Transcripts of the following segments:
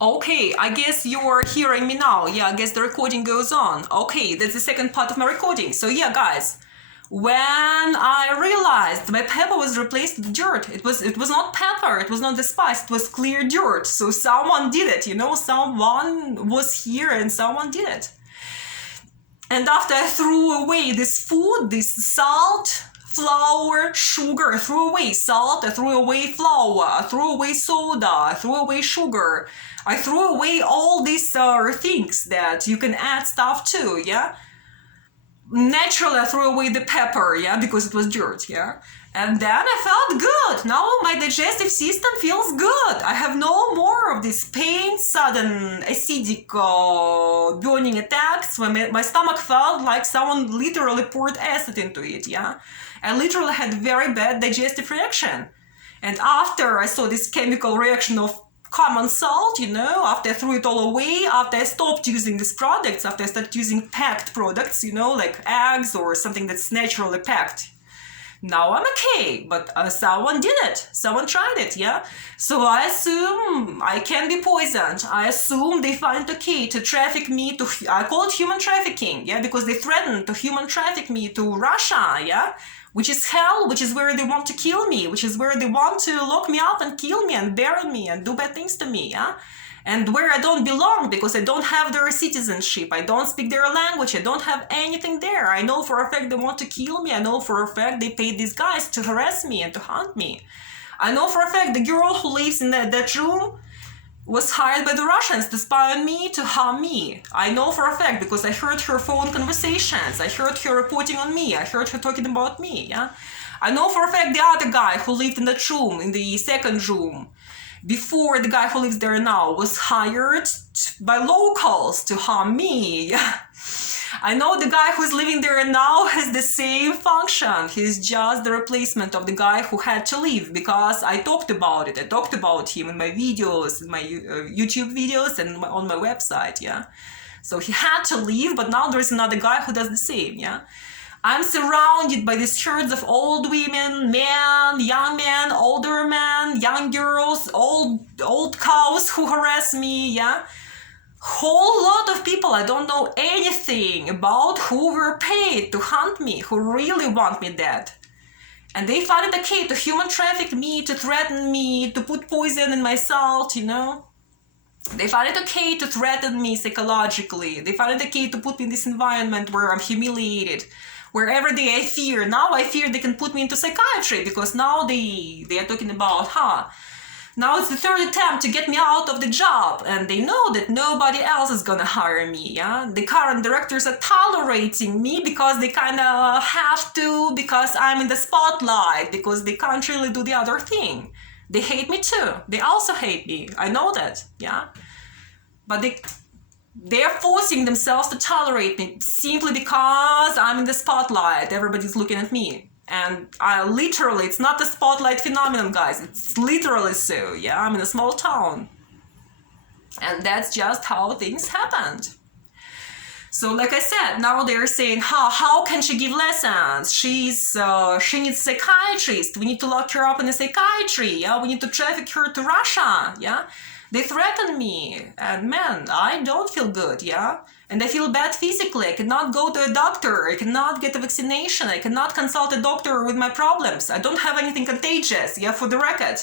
Okay, I guess you're hearing me now. Yeah, I guess the recording goes on. Okay, that's the second part of my recording. So yeah, guys, when I realized my pepper was replaced with dirt, it was not pepper, it was not the spice, it was clear dirt. So someone did it, someone was here and someone did it. And after I threw away this food, this salt, flour, sugar, I threw away salt, I threw away flour, I threw away soda, I threw away sugar, I threw away all these things that you can add stuff to, yeah? Naturally, I threw away the pepper, yeah, because it was dirt, yeah? And then I felt good. Now my digestive system feels good. I have no more of this pain, sudden acidic burning attacks. My stomach felt like someone literally poured acid into it, yeah? I literally had very bad digestive reaction. And after I saw this chemical reaction of common salt, after I threw it all away, after I stopped using these products, after I started using packed products, like eggs or something that's naturally packed, now I'm okay, but someone did it. Someone tried it, yeah? So I assume I can be poisoned. I assume they find it okay to traffic me to, I call it human trafficking, yeah? Because they threatened to human traffic me to Russia, yeah? Which is hell, which is where they want to kill me, which is where they want to lock me up and kill me and bury me and do bad things to me, yeah? And where I don't belong because I don't have their citizenship, I don't speak their language, I don't have anything there. I know for a fact they want to kill me, I know for a fact they paid these guys to harass me and to hunt me. I know for a fact the girl who lives in that room was hired by the Russians to spy on me, to harm me. I know for a fact because I heard her phone conversations, I heard her reporting on me, I heard her talking about me, yeah? I know for a fact the other guy who lived in that room, in the second room, before the guy who lives there now, was hired by locals to harm me. I know the guy who's living there now has the same function. He's just the replacement of the guy who had to leave because I talked about it. I talked about him in my videos, in my YouTube videos and on my website, yeah. So he had to leave, but now there's another guy who does the same, yeah. I'm surrounded by these herds of old women, men, young men, older men, young girls, old cows who harass me, yeah? Whole lot of people I don't know anything about who were paid to hunt me, who really want me dead. And they find it okay to human traffic me, to threaten me, to put poison in my salt, They find it okay to threaten me psychologically. They find it okay to put me in this environment where I'm humiliated, where every day I fear. Now I fear they can put me into psychiatry because now they are talking about, now it's the third attempt to get me out of the job, and they know that nobody else is gonna hire me, yeah? The current directors are tolerating me because they kind of have to, because I'm in the spotlight, because they can't really do the other thing. They hate me too. They also hate me. I know that, yeah? But they're forcing themselves to tolerate me simply because I'm in the spotlight. Everybody's looking at me. And it's not the spotlight phenomenon, guys. It's literally so, yeah? I'm in a small town. And that's just how things happened. So like I said, now they're saying, how can she give lessons? She needs a psychiatrist. We need to lock her up in a psychiatry, yeah? We need to traffic her to Russia, yeah? They threaten me, and man, I don't feel good, yeah? And I feel bad physically. I cannot go to a doctor. I cannot get a vaccination. I cannot consult a doctor with my problems. I don't have anything contagious, yeah, for the record.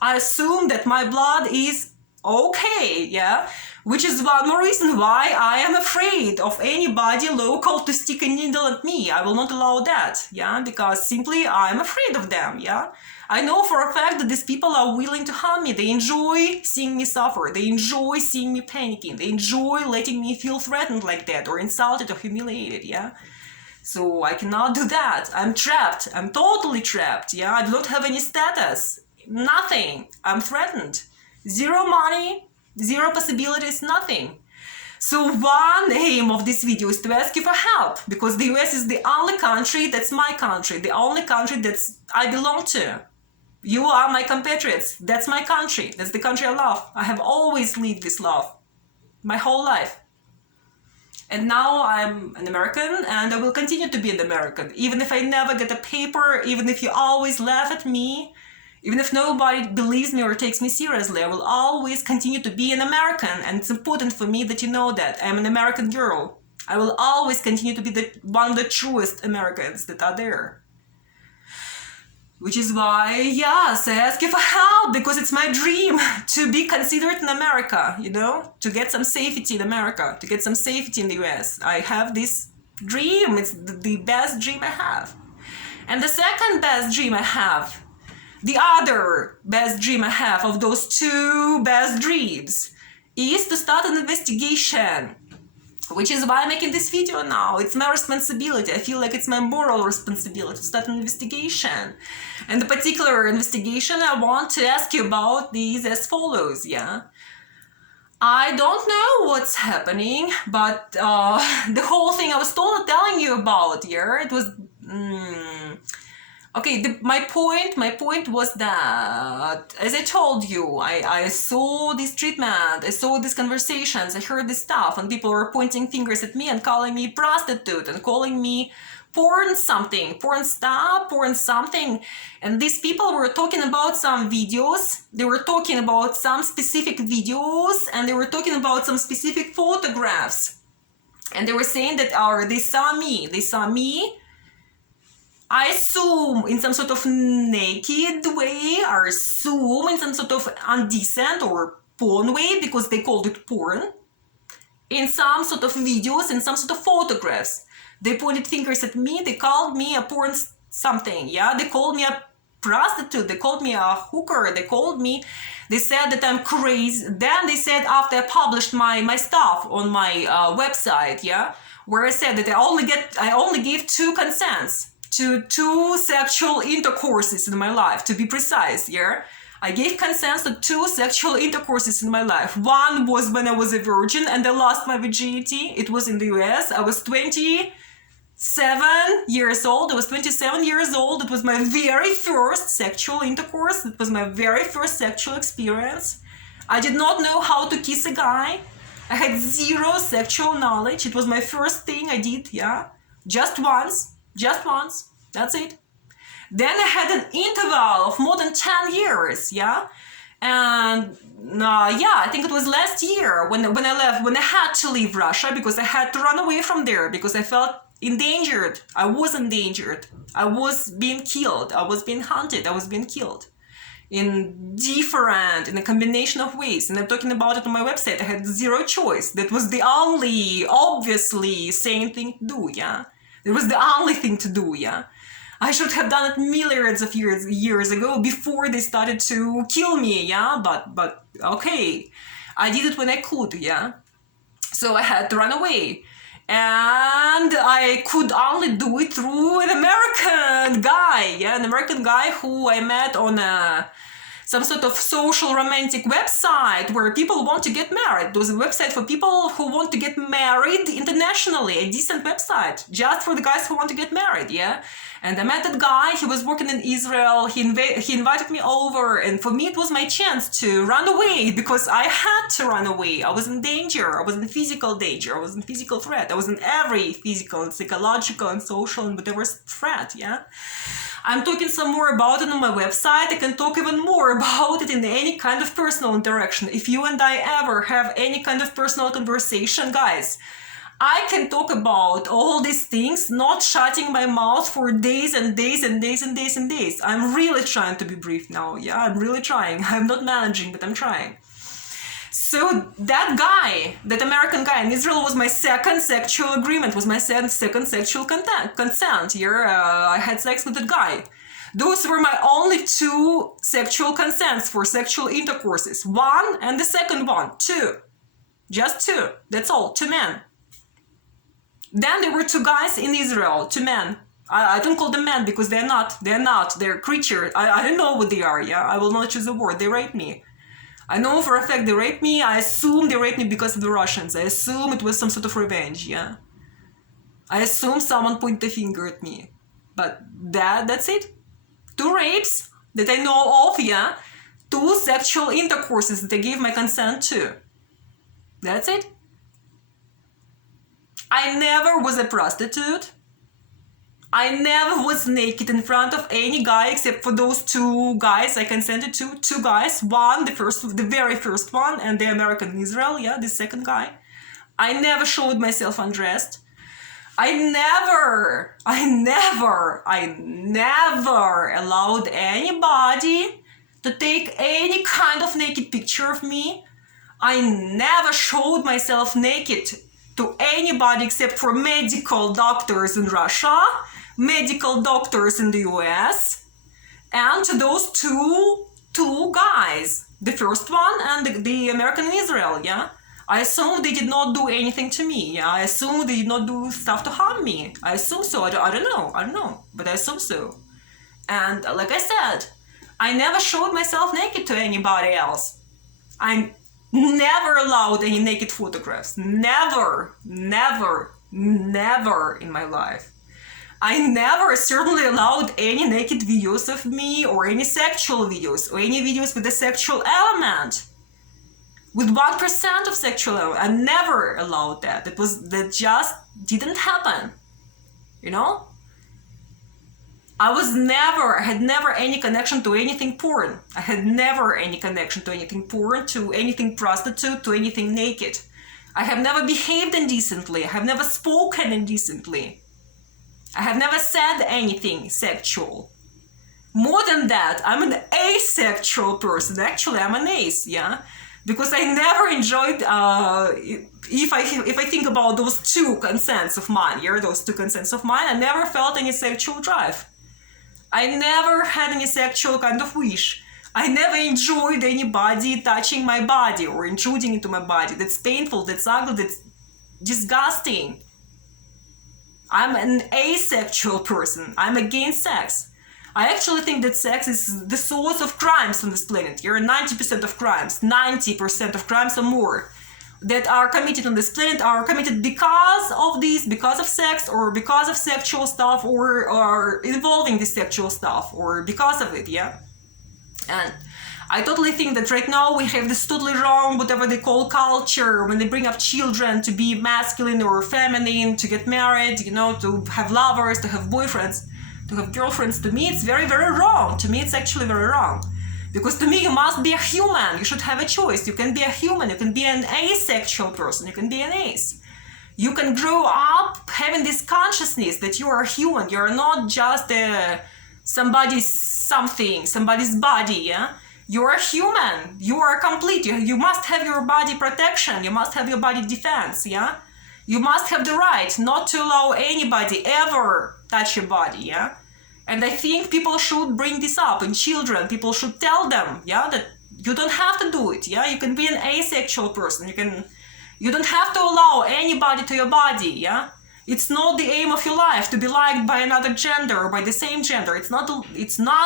I assume that my blood is okay, yeah? Which is one more reason why I am afraid of anybody local to stick a needle at me. I will not allow that, yeah? Because simply I'm afraid of them, yeah? I know for a fact that these people are willing to harm me. They enjoy seeing me suffer. They enjoy seeing me panicking. They enjoy letting me feel threatened like that or insulted or humiliated, yeah? So I cannot do that. I'm trapped. I'm totally trapped, yeah? I do not have any status. Nothing. I'm threatened. Zero money, zero possibilities, nothing. So one aim of this video is to ask you for help, because the US is the only country that's my country, the only country that's I belong to. You are my compatriots. That's my country. That's the country I love. I have always lived this love. My whole life. And now I'm an American, and I will continue to be an American. Even if I never get a paper, even if you always laugh at me, Even if nobody believes me or takes me seriously, I will always continue to be an American. And it's important for me that you know that. I'm an American girl. I will always continue to be one of the truest Americans that are there. Which is why, yes, I ask you for help, because it's my dream to be considered in America, you know, to get some safety in America, to get some safety in the US. I have this dream. It's the best dream I have. And the second best dream I have, the other best dream I have of those two best dreams, is to start an investigation. Which is why I'm making this video now. It's my responsibility. I feel like it's my moral responsibility to start an investigation. And the particular investigation I want to ask you about is as follows, yeah? I don't know what's happening, but the whole thing I was telling you about here, it was... Okay, my point was that, as I told you, I saw this treatment, I saw these conversations, I heard this stuff, and people were pointing fingers at me and calling me prostitute and calling me porn something, porn star, porn something. And these people were talking about some videos, they were talking about some specific videos, and they were talking about some specific photographs. And they were saying that they saw me, I assume in some sort of naked way, or assume in some sort of indecent or porn way, because they called it porn, in some sort of videos, in some sort of photographs. They pointed fingers at me, they called me a porn something, yeah? They called me a prostitute, they called me a hooker, they said that I'm crazy. Then they said, after I published my stuff on my website, yeah, where I said that I only gave 2 consents to 2 sexual intercourses in my life, to be precise, yeah? I gave consent to 2 sexual intercourses in my life. One was when I was a virgin and I lost my virginity. It was in the US. I was 27 years old. It was my very first sexual intercourse. It was my very first sexual experience. I did not know how to kiss a guy. I had 0 sexual knowledge. It was my first thing I did, yeah? Just once, that's it. Then I had an interval of more than 10 years, yeah? And I think it was last year when I had to leave Russia, because I had to run away from there, because I felt endangered. I was endangered. I was being killed. I was being hunted. I was being killed in a combination of ways. And I'm talking about it on my website. I had 0 choice. That was the only, obviously, sane thing to do, yeah? It was the only thing to do, yeah? I should have done it millions of years ago, before they started to kill me, yeah? But okay, I did it when I could, yeah? So I had to run away. And I could only do it through an American guy, yeah? An American guy who I met on some sort of social romantic website where people want to get married. It was a website for people who want to get married internationally, a decent website, just for the guys who want to get married, yeah? And I met that guy, he was working in Israel, he invited me over, and for me it was my chance to run away, because I had to run away. I was in danger, I was in physical danger, I was in physical threat, I was in every physical and psychological and social and whatever threat, yeah? I'm talking some more about it on my website. I can talk even more about it in any kind of personal interaction. If you and I ever have any kind of personal conversation, guys, I can talk about all these things, not shutting my mouth for days and days and days and days and days. I'm really trying to be brief now. Yeah, I'm really trying. I'm not managing, but I'm trying. So that guy, that American guy in Israel, was my second sexual agreement, was my second sexual consent. Here, I had sex with that guy. Those were my only 2 sexual consents for sexual intercourses. One and the second one, 2. Just 2. That's all, 2 men. Then there were 2 guys in Israel, 2 men. I don't call them men because they're not. They're creatures. I don't know what they are, yeah? I will not choose a word. They raped me. I know for a fact they raped me. I assume they raped me because of the Russians. I assume it was some sort of revenge, yeah? I assume someone pointed a finger at me. But that's it. 2 rapes that I know of, yeah? 2 sexual intercourses that I gave my consent to. That's it. I never was a prostitute. I never was naked in front of any guy except for those two guys I consented to. Two guys. One, the very first one, and the American Israel, yeah, the second guy. I never showed myself undressed. I never allowed anybody to take any kind of naked picture of me. I never showed myself naked to anybody except for medical doctors in Russia, medical doctors in the US, and to those two guys, the first one and the American Israel, yeah. I assume they did not do anything to me, yeah. I assume they did not do stuff to harm me. I assume so. I don't know, but I assume so. And like I said, I never showed myself naked to anybody else. I never allowed any naked photographs. Never in my life. I never certainly allowed any naked videos of me or any sexual videos or any videos with a sexual element. With 1% of sexual element. I never allowed that. That just didn't happen. You know? I had never any connection to anything porn. I had never any connection to anything porn, to anything prostitute, to anything naked. I have never behaved indecently. I have never spoken indecently. I have never said anything sexual. More than that, I'm an asexual person. Actually, I'm an ace, yeah? Because I never enjoyed, if I think about those two consents of mine, I never felt any sexual drive. I never had any sexual kind of wish. I never enjoyed anybody touching my body or intruding into my body. That's painful, that's ugly, that's disgusting. I'm an asexual person. I'm against sex. I actually think that sex is the source of crimes on this planet. Here are 90% of crimes or more that are committed on this planet are committed because of this, because of sex, or because of sexual stuff, or involving the sexual stuff, or because of it, yeah? And I totally think that right now we have this totally wrong, whatever they call culture, when they bring up children to be masculine or feminine, to get married, you know, to have lovers, to have boyfriends, to have girlfriends. To me, it's very, very wrong. To me, it's actually very wrong. Because to me, you must be a human. You should have a choice. You can be a human. You can be an asexual person. You can be an ace. You can grow up having this consciousness that you are a human. You are not just somebody's body, yeah? You are a human. You are complete. You must have your body protection. You must have your body defense, yeah? You must have the right not to allow anybody ever touch your body, yeah? And I think people should bring this up in children. People should tell them, yeah, that you don't have to do it, yeah? You can be an asexual person. You don't have to allow anybody to your body, yeah? It's not the aim of your life to be liked by another gender or by the same gender. It's not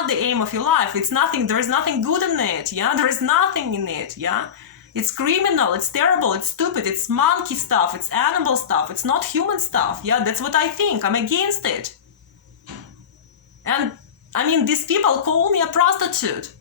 the aim of your life. It's nothing. There is nothing good in it, yeah? There is nothing in it, yeah? It's criminal, it's terrible, it's stupid, it's monkey stuff, it's animal stuff, it's not human stuff, yeah? That's what I think. I'm against it. And, I mean, these people call me a prostitute.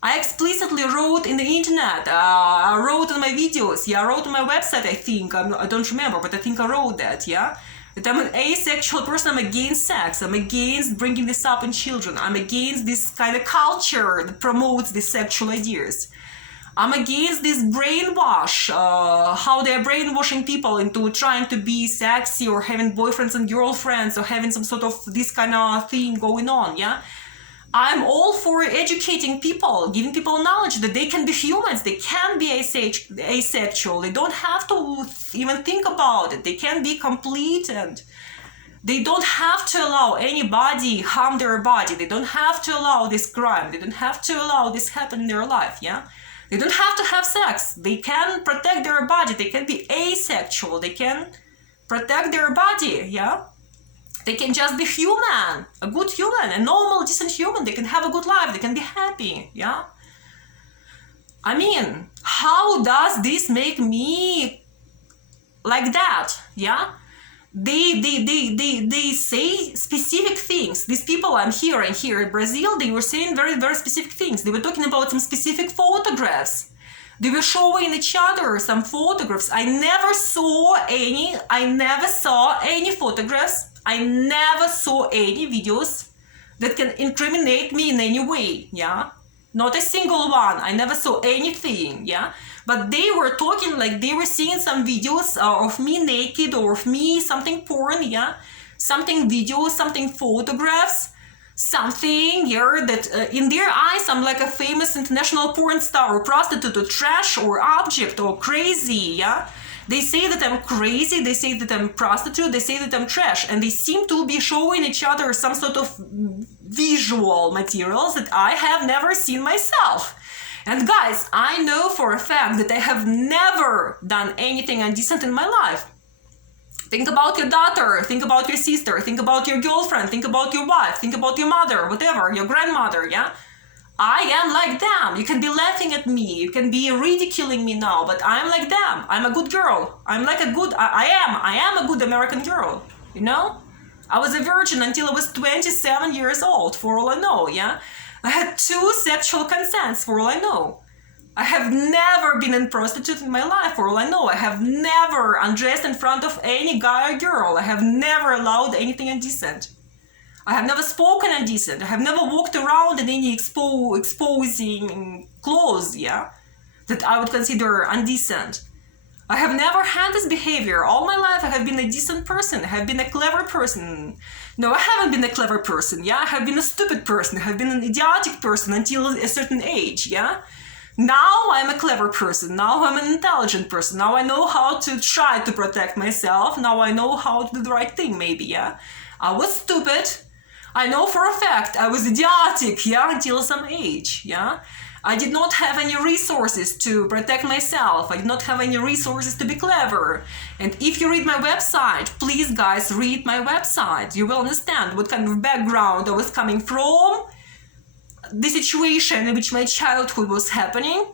I explicitly wrote in the internet, I wrote on my videos, yeah, I wrote on my website, I think, I don't remember, but I think I wrote that, yeah? That I'm an asexual person, I'm against sex, I'm against bringing this up in children, I'm against this kind of culture that promotes these sexual ideas. I'm against this brainwash, how they're brainwashing people into trying to be sexy or having boyfriends and girlfriends or having some sort of this kind of thing going on, yeah? I'm all for educating people, giving people knowledge that they can be humans, they can be asexual, they don't have to even think about it, they can be complete, and they don't have to allow anybody harm their body, they don't have to allow this crime, they don't have to allow this happen in their life, yeah? They don't have to have sex. They can protect their body. They can be asexual. They can protect their body, yeah? They can just be human, a good human, a normal, decent human. They can have a good life. They can be happy, yeah? I mean, how does this make me like that, yeah? They say specific things. These people I'm hearing here in Brazil, they were saying very, very specific things. They were talking about some specific photographs. They were showing each other some photographs. I never saw any photographs. I never saw any videos that can incriminate me in any way, yeah? Not a single one. I never saw anything, yeah? But they were talking like they were seeing some videos of me naked or of me something porn, yeah? Something videos, something photographs, something, yeah, that in their eyes I'm like a famous international porn star or prostitute or trash or object or crazy, yeah? They say that I'm crazy, they say that I'm prostitute, they say that I'm trash, and they seem to be showing each other some sort of visual materials that I have never seen myself. And guys, I know for a fact that I have never done anything indecent in my life. Think about your daughter, think about your sister, think about your girlfriend, think about your wife, think about your mother, whatever, your grandmother, yeah? I am like them. You can be laughing at me, you can be ridiculing me now, but I'm like them. I'm a good girl. I'm like a good, I am a good American girl, you know? I was a virgin until I was 27 years old, for all I know, yeah? I had 2 sexual consents, for all I know. I have never been a prostitute in my life, for all I know. I have never undressed in front of any guy or girl. I have never allowed anything indecent. I have never spoken indecent. I have never walked around in any exposing clothes, yeah, that I would consider indecent. I have never had this behavior. All my life I have been a decent person. I have been a clever person. No, I haven't been a clever person, yeah? I have been a stupid person. I have been an idiotic person until a certain age, yeah? Now I'm a clever person. Now I'm an intelligent person. Now I know how to try to protect myself. Now I know how to do the right thing, maybe, yeah? I was stupid. I know for a fact I was idiotic, yeah, until some age, yeah? I did not have any resources to protect myself. I did not have any resources to be clever. And if you read my website, please guys, read my website. You will understand what kind of background I was coming from, the situation in which my childhood was happening,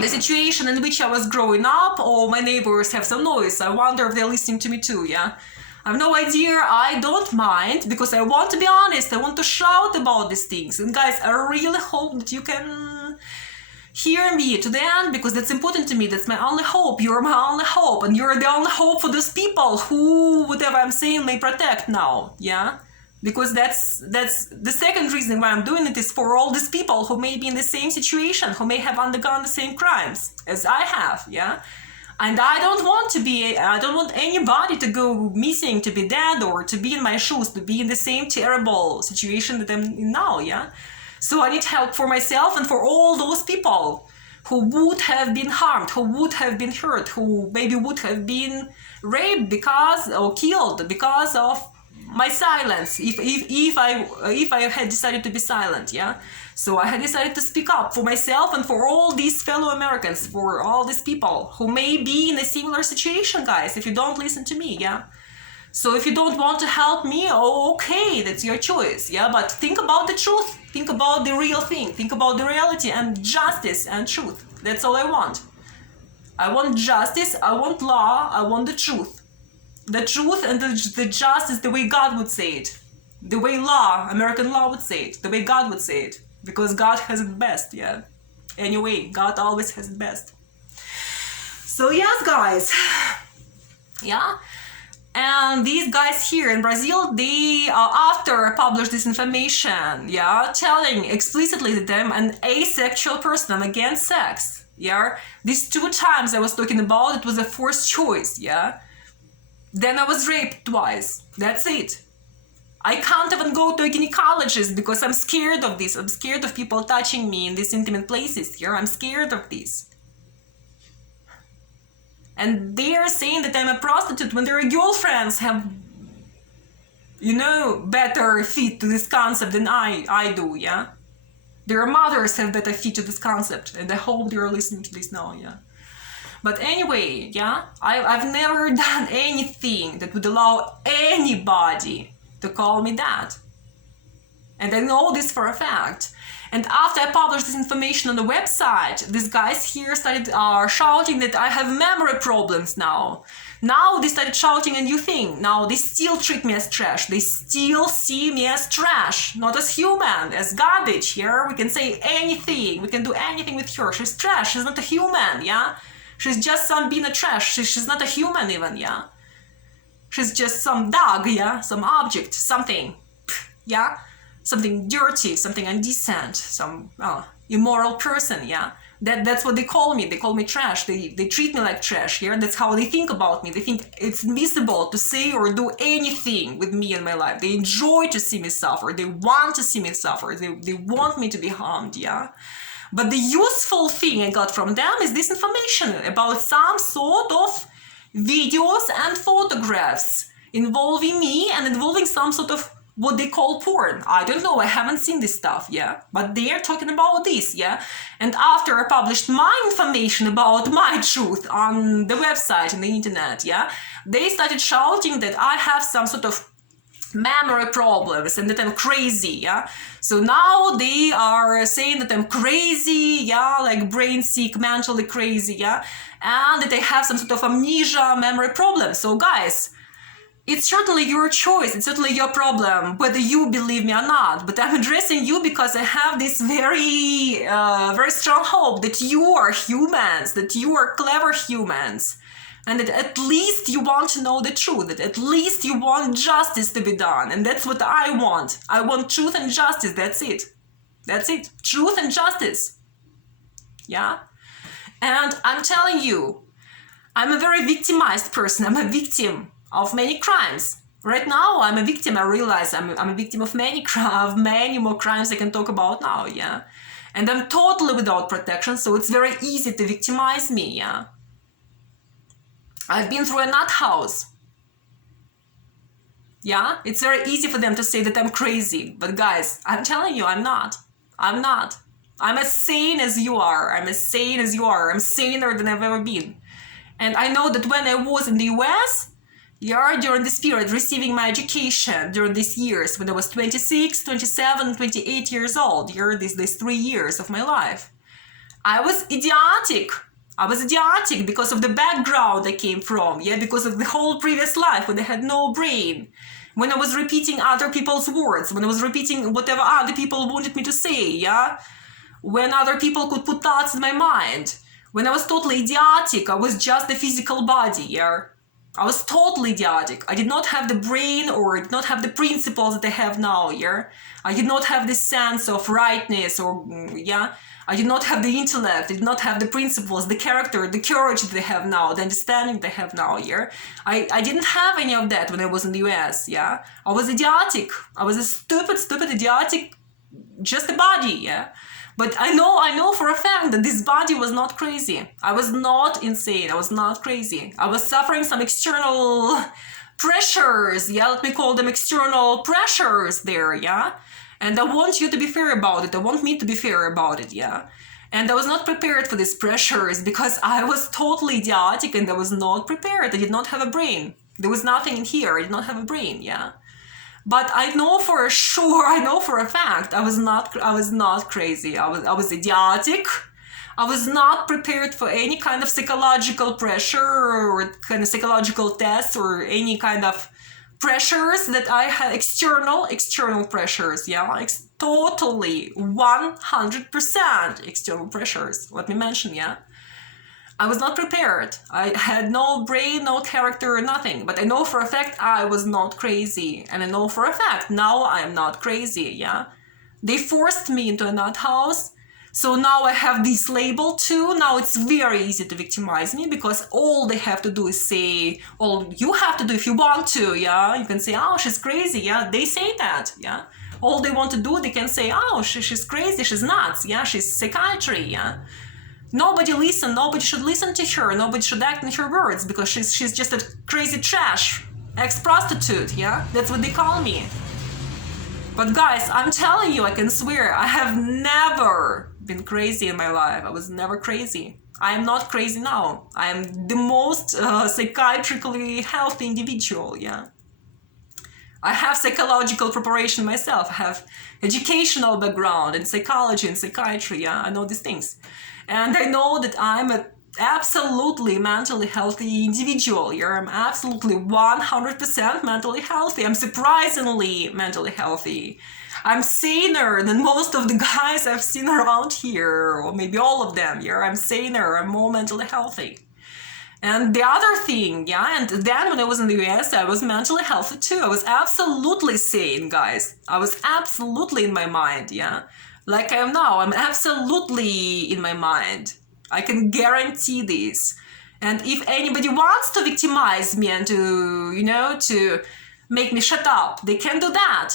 the situation in which I was growing up. Oh, my neighbors have some noise. I wonder if they're listening to me too, yeah? I have no idea. I don't mind because I want to be honest. I want to shout about these things. And guys, I really hope that you can hear me to the end because that's important to me. That's my only hope. You're my only hope. And you're the only hope for those people who, whatever I'm saying, may protect now. Yeah? Because that's the second reason why I'm doing it is for all these people who may be in the same situation, who may have undergone the same crimes as I have. Yeah? And I don't want anybody to go missing, to be dead, or to be in my shoes, to be in the same terrible situation that I'm in now, yeah? So I need help for myself and for all those people who would have been harmed, who would have been hurt, who maybe would have been raped or killed because of my silence, if I had decided to be silent, yeah? So I had decided to speak up for myself and for all these fellow Americans, for all these people who may be in a similar situation, guys, if you don't listen to me, yeah? So if you don't want to help me, oh, okay, that's your choice, yeah? But think about the truth, think about the real thing, think about the reality and justice and truth. That's all I want. I want justice, I want law, I want the truth. The truth and the justice the way God would say it. The way American law would say it. The way God would say it. Because God has it best, yeah. Anyway, God always has it best. So yes, guys. Yeah. And these guys here in Brazil, they, after I published this information, yeah, telling explicitly that I'm an asexual person, I'm against sex, yeah. These 2 times I was talking about, it was a forced choice, yeah. Then I was raped twice. That's it. I can't even go to a gynecologist because I'm scared of this. I'm scared of people touching me in these intimate places here. I'm scared of this. And they're saying that I'm a prostitute when their girlfriends have, you know, better fit to this concept than I do, yeah? Their mothers have better fit to this concept, and I hope they're listening to this now, yeah? But anyway, yeah, I've never done anything that would allow anybody to call me that. And I know this for a fact. And after I published this information on the website, these guys here started shouting that I have memory problems now. Now they started shouting a new thing. Now they still treat me as trash. They still see me as trash, not as human, as garbage. Here we can say anything. We can do anything with her. She's trash. She's not a human, yeah? She's just being a trash. She's not a human even, yeah? She's just some dog, yeah, some object, something, yeah, something dirty, something indecent, some immoral person, yeah. That's what they call me. They call me trash. They treat me like trash. Yeah, that's how they think about me. They think it's admissible to say or do anything with me in my life. They enjoy to see me suffer. They want to see me suffer. They want me to be harmed. Yeah. But the useful thing I got from them is this information about some sort of videos and photographs involving me and involving some sort of what they call porn. I don't know, I haven't seen this stuff, yeah, but they are talking about this, yeah. And after I published my information about my truth on the website and the internet, yeah, they started shouting that I have some sort of memory problems and that I'm crazy, yeah. So now they are saying that I'm crazy, yeah, like brain sick, mentally crazy, yeah, and that I have some sort of amnesia, memory problem. So guys, it's certainly your choice, it's certainly your problem, whether you believe me or not. But I'm addressing you because I have this very, very strong hope that you are humans, that you are clever humans, and that at least you want to know the truth, that at least you want justice to be done. And that's what I want. I want truth and justice, that's it. That's it. Truth and justice. Yeah? And I'm telling you, I'm a very victimized person. I'm a victim of many crimes. Right now, I'm a victim. I realize I'm a victim of many more crimes I can talk about now, yeah? And I'm totally without protection, so it's very easy to victimize me, yeah? I've been through a nut house. Yeah? It's very easy for them to say that I'm crazy. But guys, I'm telling you, I'm not. I'm not. I'm as sane as you are. I'm as sane as you are. I'm saner than I've ever been. And I know that when I was in the US, yeah, during this period, receiving my education during these years, when I was 26, 27, 28 years old, yeah, these 3 years of my life, I was idiotic. I was idiotic because of the background I came from, yeah, because of the whole previous life when I had no brain, when I was repeating other people's words, when I was repeating whatever other people wanted me to say, yeah, when other people could put thoughts in my mind, when I was totally idiotic, I was just the physical body, yeah. I was totally idiotic. I did not have the brain or did not have the principles that I have now, yeah? I did not have this sense of rightness or, yeah? I did not have the intellect, I did not have the principles, the character, the courage that I have now, the understanding that I have now, yeah? I didn't have any of that when I was in the US, yeah? I was idiotic. I was a stupid, idiotic, just a body, yeah? But I know for a fact that this body was not crazy. I was not insane. I was not crazy. I was suffering some external pressures. Yeah, let me call them external pressures there, yeah? And I want you to be fair about it. I want me to be fair about it, yeah? And I was not prepared for these pressures because I was totally idiotic and I was not prepared. I did not have a brain. There was nothing in here. I did not have a brain, yeah? But I know for sure, I know for a fact, I was not crazy. I was idiotic. I was not prepared for any kind of psychological pressure or kind of psychological tests or any kind of pressures that I had, external pressures, yeah, totally 100% external pressures. Let me mention, yeah. I was not prepared. I had no brain, no character, nothing. But I know for a fact I was not crazy. And I know for a fact now I am not crazy, yeah? They forced me into a nut house. So now I have this label too. Now it's very easy to victimize me because all they have to do is say, all you have to do if you want to, yeah? You can say, oh, she's crazy, yeah? They say that, yeah? All they want to do, they can say, oh, she's crazy, she's nuts, yeah? She's psychiatry, yeah? Nobody should listen to her, nobody should act in her words because she's just a crazy trash, ex-prostitute, yeah? That's what they call me. But guys, I'm telling you, I can swear, I have never been crazy in my life. I was never crazy. I am not crazy now. I am the most psychiatrically healthy individual, yeah? I have psychological preparation myself. I have educational background in psychology and psychiatry, yeah? I know these things. And I know that I'm an absolutely mentally healthy individual. Yeah? I'm absolutely 100% mentally healthy. I'm surprisingly mentally healthy. I'm saner than most of the guys I've seen around here, or maybe all of them. Yeah? I'm saner, I'm more mentally healthy. And the other thing, yeah, and then when I was in the US, I was mentally healthy too. I was absolutely sane, guys. I was absolutely in my mind, yeah. Like I am now, I'm absolutely in my mind. I can guarantee this. And if anybody wants to victimize me and to make me shut up, they can do that.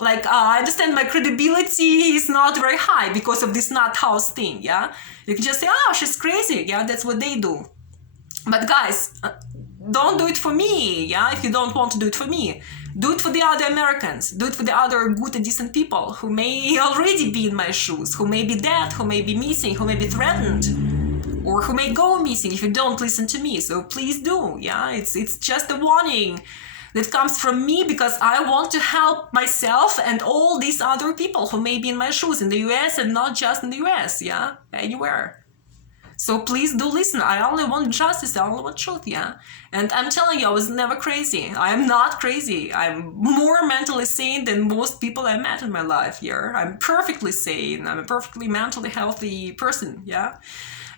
Like, I understand my credibility is not very high because of this nut house thing, yeah? You can just say, oh, she's crazy, yeah, that's what they do. But guys, don't do it for me, yeah, if you don't want to do it for me. Do it for the other Americans. Do it for the other good and decent people who may already be in my shoes, who may be dead, who may be missing, who may be threatened, or who may go missing if you don't listen to me. So please do, yeah, it's just a warning that comes from me because I want to help myself and all these other people who may be in my shoes in the US and not just in the US, yeah, anywhere. So please do listen. I only want justice. I only want truth, yeah? And I'm telling you, I was never crazy. I am not crazy. I'm more mentally sane than most people I met in my life here. I'm perfectly sane. I'm a perfectly mentally healthy person, yeah?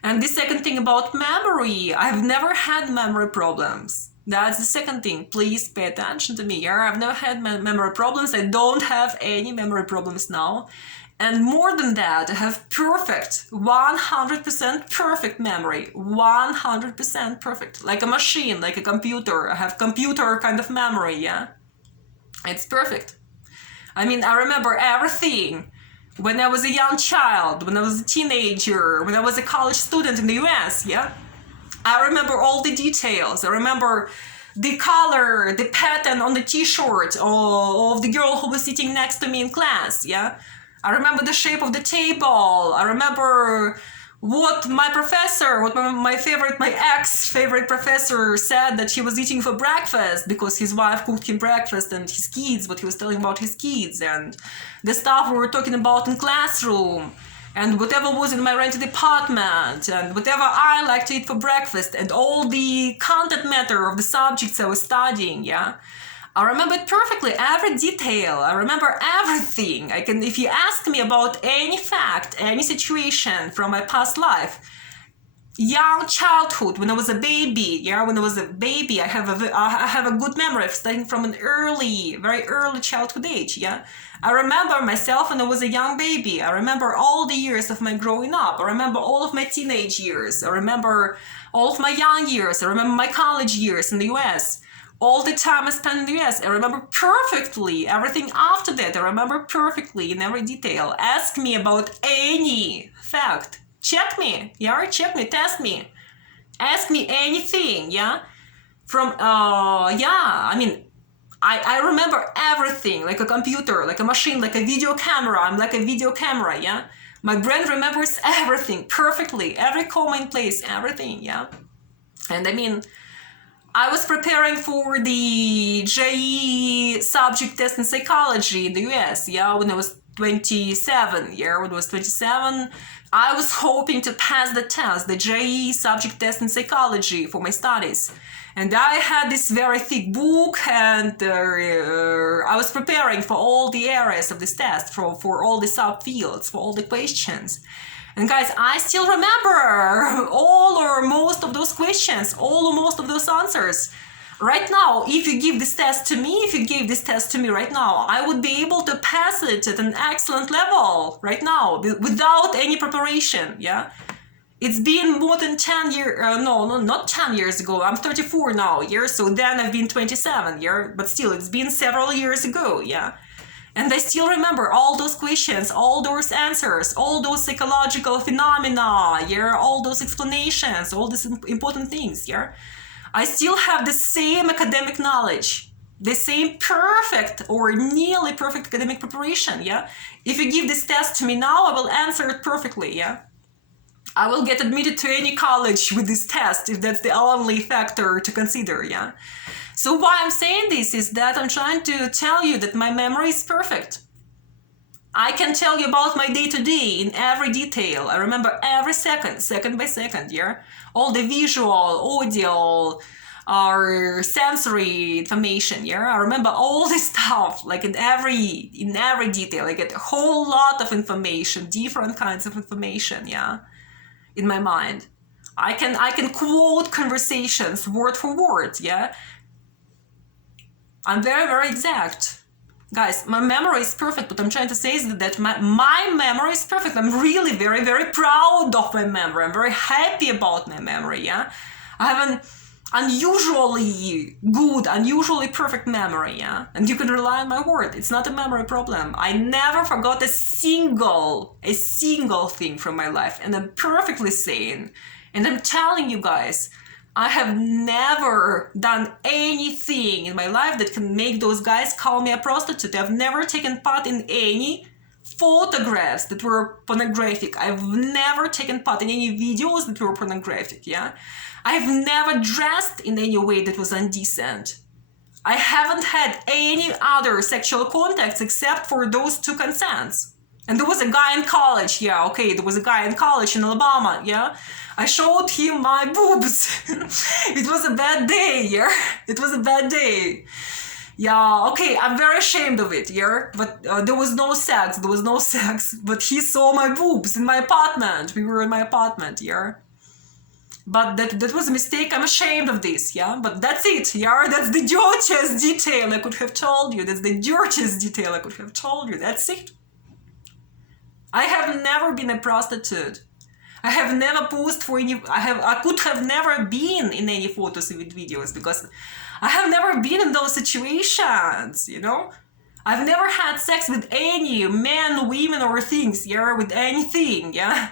And the second thing about memory, I've never had memory problems. That's the second thing. Please pay attention to me, yeah? I've never had memory problems. I don't have any memory problems now. And more than that, I have perfect, 100% perfect memory, 100% perfect, like a machine, like a computer. I have computer kind of memory, yeah? It's perfect. I mean, I remember everything when I was a young child, when I was a teenager, when I was a college student in the US, yeah? I remember all the details. I remember the color, the pattern on the t-shirt of the girl who was sitting next to me in class, yeah? I remember the shape of the table. I remember what my ex-favorite professor said that he was eating for breakfast because his wife cooked him breakfast, and his kids, what he was telling about his kids, and the stuff we were talking about in classroom, and whatever was in my rented apartment, and whatever I like to eat for breakfast, and all the content matter of the subjects I was studying, yeah? I remember it perfectly, every detail. I remember everything. If you ask me about any fact, any situation from my past life, young childhood, when I was a baby, yeah, I have a good memory of starting from an very early childhood age, yeah. I remember myself when I was a young baby. I remember all the years of my growing up. I remember all of my teenage years. I remember all of my young years. I remember my college years in the US. All the time I spent in the US, I remember perfectly. Everything after that, I remember perfectly in every detail. Ask me about any fact. Check me, yeah? Check me, test me. Ask me anything, yeah? I remember everything, like a computer, like a machine, like a video camera. I'm like a video camera, yeah? My brain remembers everything perfectly. Every comma in place, everything, yeah? And I mean, I was preparing for the JE subject test in psychology in the US, yeah, when I was 27, yeah, when I was 27, I was hoping to pass the test, the JE subject test in psychology for my studies. And I had this very thick book, and I was preparing for all the areas of this test, for all the subfields, for all the questions. And guys, I still remember all or most of those questions, all or most of those answers. Right now, if you give this test to me right now, I would be able to pass it at an excellent level right now, without any preparation, yeah? It's been more than 10 years, not 10 years ago, I'm 34 now, yeah? So then I've been 27, yeah? But still, it's been several years ago, yeah? And I still remember all those questions, all those answers, all those psychological phenomena, yeah, all those explanations, all these important things, yeah. I still have the same academic knowledge, the same perfect or nearly perfect academic preparation, yeah. If you give this test to me now, I will answer it perfectly, yeah. I will get admitted to any college with this test if that's the only factor to consider, yeah. So why I'm saying this is that I'm trying to tell you that my memory is perfect. I can tell you about my day-to-day in every detail. I remember every second by second, yeah? All the visual, audio, or sensory information, yeah? I remember all this stuff, like in every detail. I get a whole lot of information, different kinds of information, yeah? In my mind. I can quote conversations word for word, yeah? I'm very, very exact. Guys, my memory is perfect. What I'm trying to say is that my memory is perfect. I'm really very, very proud of my memory. I'm very happy about my memory, yeah? I have an unusually good, unusually perfect memory, yeah? And you can rely on my word. It's not a memory problem. I never forgot a single thing from my life. And I'm perfectly sane. And I'm telling you guys, I have never done anything in my life that can make those guys call me a prostitute. I've never taken part in any photographs that were pornographic. I've never taken part in any videos that were pornographic, yeah? I've never dressed in any way that was indecent. I haven't had any other sexual contacts except for those 2 consents. And there was a guy in college, yeah, okay, there was a guy in college in Alabama, yeah? I showed him my boobs. It was a bad day, yeah? It was a bad day. Yeah, okay, I'm very ashamed of it, yeah? But there was no sex, but he saw my boobs in my apartment. We were in my apartment, yeah? But that was a mistake. I'm ashamed of this, yeah? But that's it, yeah? That's the dirtiest detail I could have told you. That's the dirtiest detail I could have told you. That's it. I have never been a prostitute. I have never posed for any... I could have never been in any photos with videos because I have never been in those situations, you know? I've never had sex with any men, women, or things, yeah? With anything, yeah?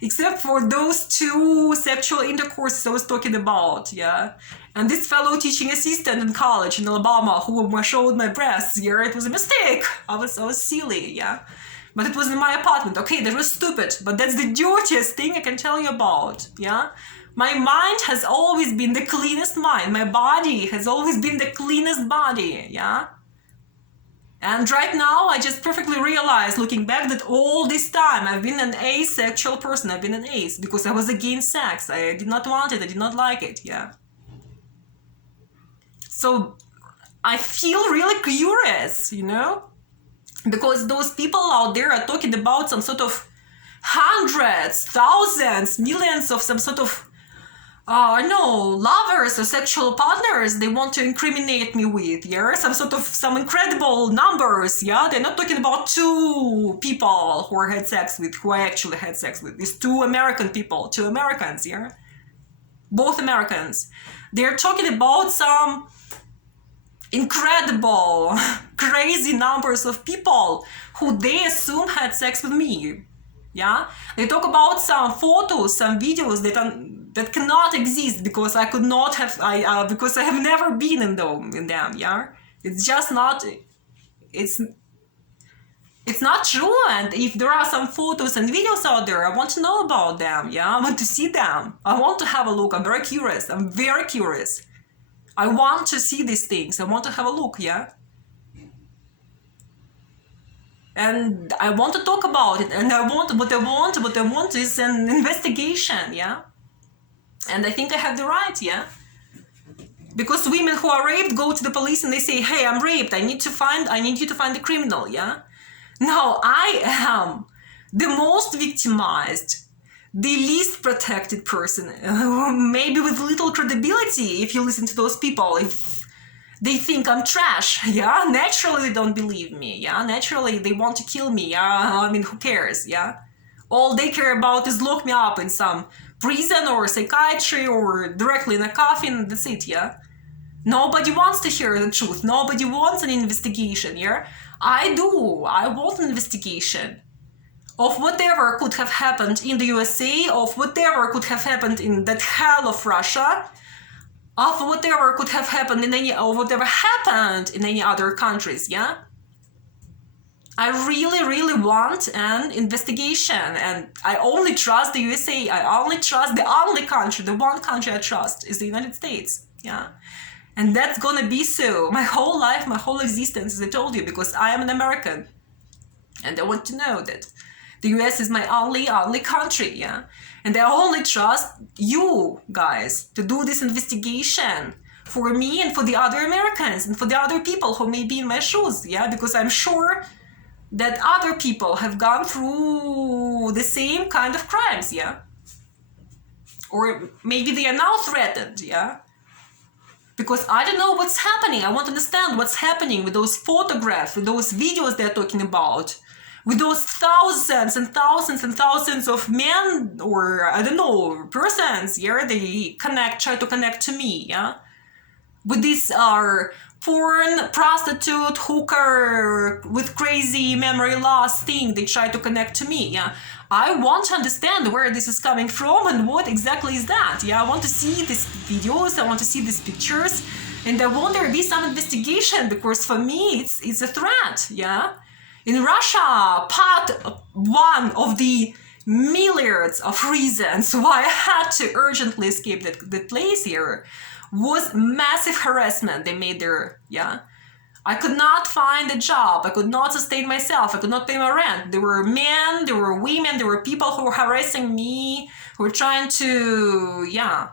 Except for those 2 sexual intercourses I was talking about, yeah? And this fellow teaching assistant in college in Alabama who showed my breasts, yeah? It was a mistake. I was silly, yeah? But it was in my apartment. Okay, that was stupid, but that's the dirtiest thing I can tell you about, yeah? My mind has always been the cleanest mind. My body has always been the cleanest body, yeah? And right now, I just perfectly realized, looking back, that all this time I've been an asexual person. I've been an ace because I was against sex. I did not want it. I did not like it, yeah? So I feel really curious, you know? Because those people out there are talking about some sort of hundreds, thousands, millions of some sort of, lovers or sexual partners they want to incriminate me with, yeah? Some incredible numbers, yeah? They're not talking about 2 people who I actually had sex with. These 2 American people, 2 Americans, yeah? Both Americans. They're talking about some incredible, crazy numbers of people who they assume had sex with me, yeah? They talk about some photos, some videos that cannot exist because because I have never been in them, yeah? It's just not, it's not true. And if there are some photos and videos out there, I want to know about them, yeah? I want to see them. I want to have a look. I'm very curious. I want to see these things. I want to have a look, yeah? And I want to talk about it. And what I want is an investigation, yeah? And I think I have the right, yeah? Because women who are raped go to the police and they say, hey, I'm raped. I need you to find the criminal, yeah? Now, I am the most victimized, the least protected person, maybe with little credibility if you listen to those people, if they think I'm trash, yeah? Naturally they don't believe me, yeah? Naturally they want to kill me, yeah? I mean, who cares, yeah? All they care about is lock me up in some prison or psychiatry or directly in a coffin, that's it, yeah? Nobody wants to hear the truth, nobody wants an investigation, yeah? I want an investigation of whatever could have happened in the USA, of whatever could have happened in that hell of Russia, of whatever could have happened whatever happened in any other countries, yeah? I really, really want an investigation, and I only trust the USA. The one country I trust is the United States, yeah? And that's gonna be so. My whole life, my whole existence, as I told you, because I am an American. And I want to know that the US is my only country, yeah? And I only trust you guys to do this investigation for me and for the other Americans and for the other people who may be in my shoes, yeah? Because I'm sure that other people have gone through the same kind of crimes, yeah? Or maybe they are now threatened, yeah? Because I don't know what's happening. I want to understand what's happening with those photographs, with those videos they're talking about, with those thousands and thousands and thousands of men, or I don't know, persons, yeah, they try to connect to me, yeah? With these porn, prostitute, hooker, with crazy memory loss thing, they try to connect to me, yeah? I want to understand where this is coming from and what exactly is that, yeah? I want to see these videos, I want to see these pictures, and I want there be some investigation, because for me it's a threat, yeah? In Russia, part one of the milliards of reasons why I had to urgently escape that place here was massive harassment they made there, yeah? I could not find a job, I could not sustain myself, I could not pay my rent. There were men, there were women, there were people who were harassing me, who were trying to, yeah,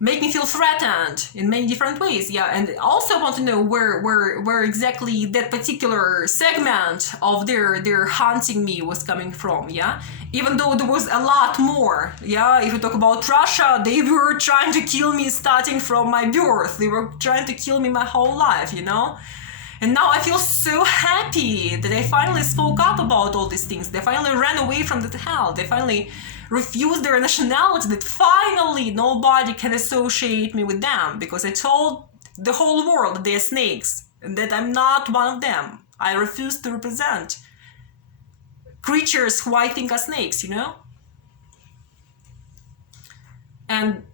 make me feel threatened in many different ways, yeah. And also want to know where exactly that particular segment of their hunting me was coming from, yeah. Even though there was a lot more, yeah. If we talk about Russia, they were trying to kill me starting from my birth. They were trying to kill me my whole life, you know. And now I feel so happy that I finally spoke up about all these things. They finally ran away from that hell. They finally refused their nationality, that finally nobody can associate me with them, because I told the whole world that they're snakes and that I'm not one of them. I refuse to represent creatures who I think are snakes, you know? And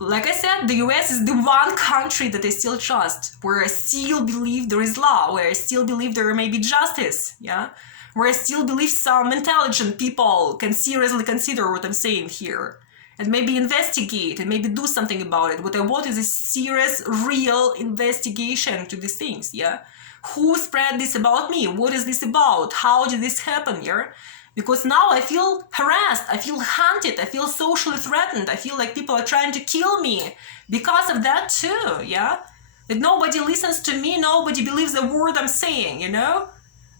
like I said, the US is the one country that I still trust, where I still believe there is law, where I still believe there may be justice, yeah? Where I still believe some intelligent people can seriously consider what I'm saying here, and maybe investigate and maybe do something about it. What I want is a serious, real investigation to these things, yeah? Who spread this about me? What is this about? How did this happen, yeah? Because now I feel harassed, I feel hunted, I feel socially threatened, I feel like people are trying to kill me because of that too, yeah? That nobody listens to me, nobody believes a word I'm saying, you know?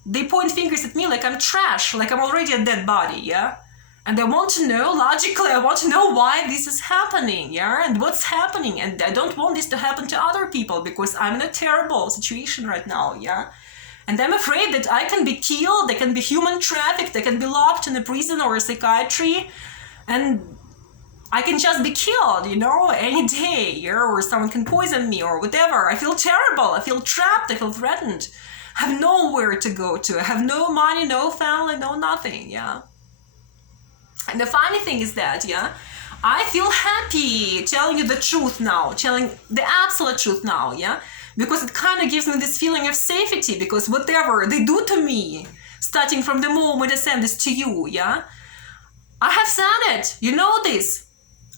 They point fingers at me like I'm trash, like I'm already a dead body, yeah? And I want to know, logically, I want to know why this is happening, yeah? And what's happening, and I don't want this to happen to other people, because I'm in a terrible situation right now, yeah? And I'm afraid that I can be killed, I can be human trafficked, I can be locked in a prison or a psychiatry, and I can just be killed, you know, any day, yeah? Or someone can poison me or whatever. I feel terrible, I feel trapped, I feel threatened. I have nowhere to go to, I have no money, no family, no nothing, yeah? And the funny thing is that, yeah, I feel happy telling you the truth now, telling the absolute truth now, yeah? Because it kind of gives me this feeling of safety, because whatever they do to me, starting from the moment I send this to you, yeah? I have said it, you know this.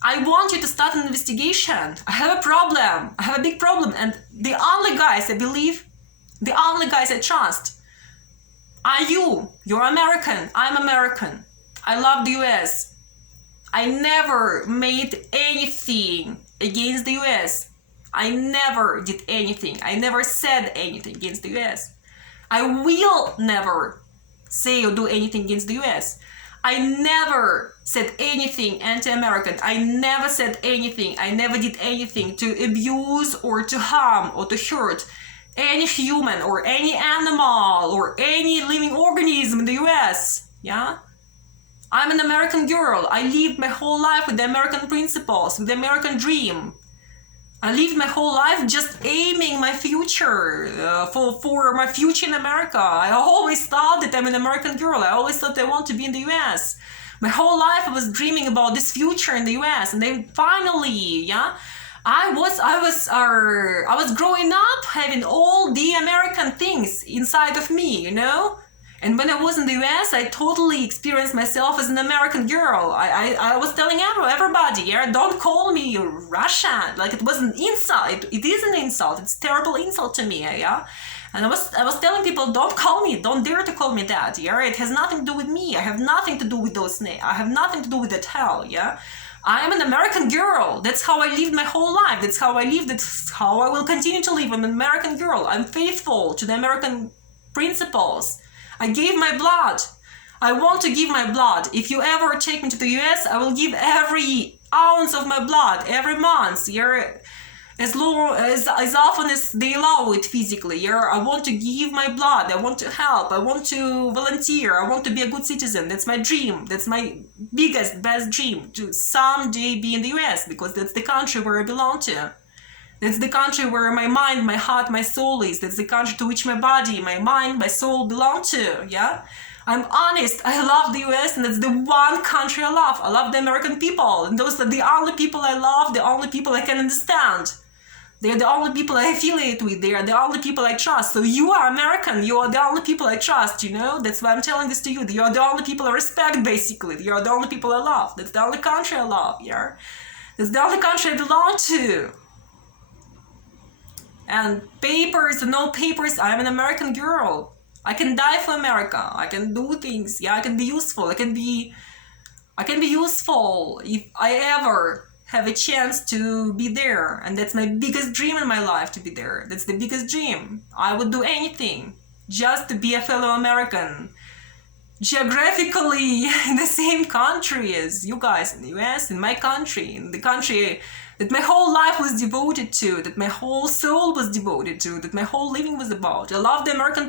I want you to start an investigation. I have a problem, I have a big problem, and the only guys I believe, the only guys I trust are you. You're American, I'm American. I love the US. I never made anything against the US. I never did anything. I never said anything against the US. I will never say or do anything against the US. I never said anything anti-American. I never said anything. I never did anything to abuse or to harm or to hurt any human or any animal or any living organism in the US. Yeah? I'm an American girl. I lived my whole life with the American principles, with the American dream. I lived my whole life just aiming my future, for my future in America. I always thought that I'm an American girl. I always thought I want to be in the US. My whole life I was dreaming about this future in the US, and then finally, yeah, I was growing up having all the American things inside of me, you know? And when I was in the US, I totally experienced myself as an American girl. I was telling everybody, yeah, don't call me Russian. Like, it was an insult. It is an insult. It's a terrible insult to me, yeah? And I was telling people, don't call me, don't dare to call me that, yeah? It has nothing to do with me. I have nothing to do with those names. I have nothing to do with that hell, yeah? I am an American girl. That's how I lived my whole life. That's how I lived. That's how I will continue to live. I'm an American girl. I'm faithful to the American principles. I gave my blood. I want to give my blood. If you ever take me to the US, I will give every ounce of my blood every month. As often as they allow it physically. I want to give my blood. I want to help. I want to volunteer. I want to be a good citizen. That's my dream. That's my best dream, to someday be in the US, because that's the country where I belong to. That's the country where my mind, my heart, my soul is. That's the country to which my body, my mind, my soul belong to. Yeah? I'm honest. I love the US, and that's the one country I love. I love the American people. And those are the only people I love, the only people I can understand. They're the only people I affiliate with. They are the only people I trust. So you are American. You are the only people I trust, you know? That's why I'm telling this to you. You are the only people I respect, basically. You are the only people I love. That's the only country I love, yeah? That's the only country I belong to. And papers or no papers, I'm an American girl. I can die for America. I can do things. Yeah, I can be useful. I can be useful if I ever have a chance to be there. And that's my biggest dream in my life, to be there. That's the biggest dream. I would do anything just to be a fellow American, geographically in the same country as you guys in the US, in my country, in the country that my whole life was devoted to, that my whole soul was devoted to, that my whole living was about. I love the American